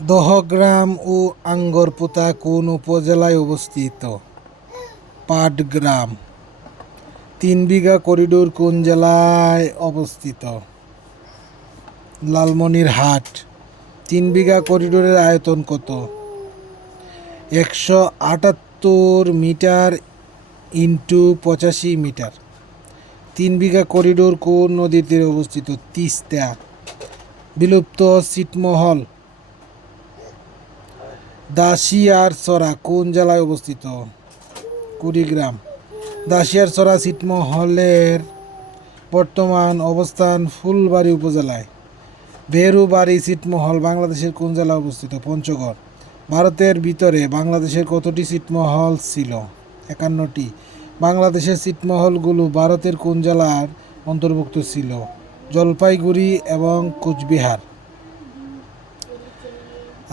দহগ্রাম ও আঙ্গরপোতা কোন উপজেলায় অবস্থিত? পাটগ্রাম। 3 বিঘা করিডোর কোন জেলায় অবস্থিত? লালমনিরহাট। 3 বিঘা করিডোরের আয়তন কত? 178 মিটার ইন্টু 85 মিটার। 3 বিঘা করিডোর কোন নদীর তীরে অবস্থিত? তিস্তা। বিলুপ্ত ছিটমহল দাসিয়ারচরা কোন জেলায় অবস্থিত? কুড়িগ্রাম। দাসিয়ারচরা ছিটমহলের বর্তমান অবস্থান ফুলবাড়ী উপজেলায়। বেরুবাড়ি ছিটমহল বাংলাদেশের কোন জেলায় অবস্থিত? পঞ্চগড়। ভারতের ভিতরে বাংলাদেশের কতটি ছিটমহল ছিল? 51টি। বাংলাদেশের ছিটমহলগুলো ভারতের কোন জেলার অন্তর্ভুক্ত ছিল? জলপাইগুড়ি এবং কোচবিহার।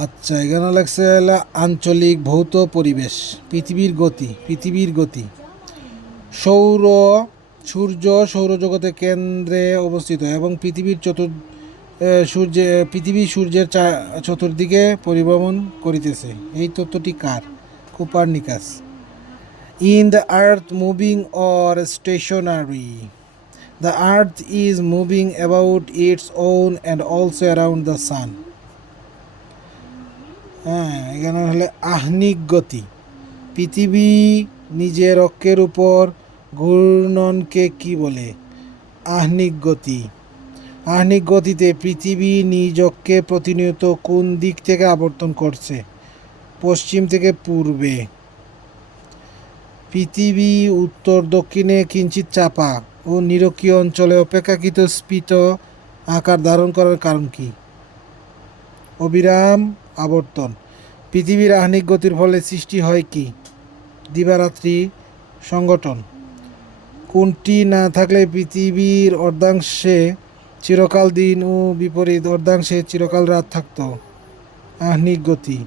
আচ্ছা, এখানে লাগছে আঞ্চলিক ভৌত পরিবেশ। পৃথিবীর গতি। সূর্য সৌরজগতের কেন্দ্রে অবস্থিত এবং পৃথিবী সূর্যের চতুর্দিকে পরিভ্রমণ করিতেছে। এই তত্ত্বটি কার? Copernicus. Is the earth moving or stationary? The earth is moving about its own and also around the sun. এখানে হলে আহ্নিক গতি। পৃথিবী নিজের অক্ষের উপর ঘূর্ণনকে কি বলে? আহ্নিক গতি। আহ্নিক গতিতে পৃথিবী নিজ অক্ষে প্রতিনিয়ত কোন দিক থেকে আবর্তন করছে? পশ্চিম থেকে পূর্বে। পৃথিবী উত্তর দক্ষিণে কিঞ্চিত চাপা ও নিরক্ষীয় অঞ্চলে অপেক্ষাকৃত স্ফীত আকার ধারণ করার কারণ কি? অবিরাম আবর্তন। পৃথিবীর আহ্নিক গতির ফলে সৃষ্টি হয় কি? দিবারাত্রি সংগঠন। কোনটি না থাকলে পৃথিবীর অর্ধাংশে চিরকাল দিন ও বিপরীত অর্ধাংশে চিরকাল রাত থাকত? আহ্নিক গতি।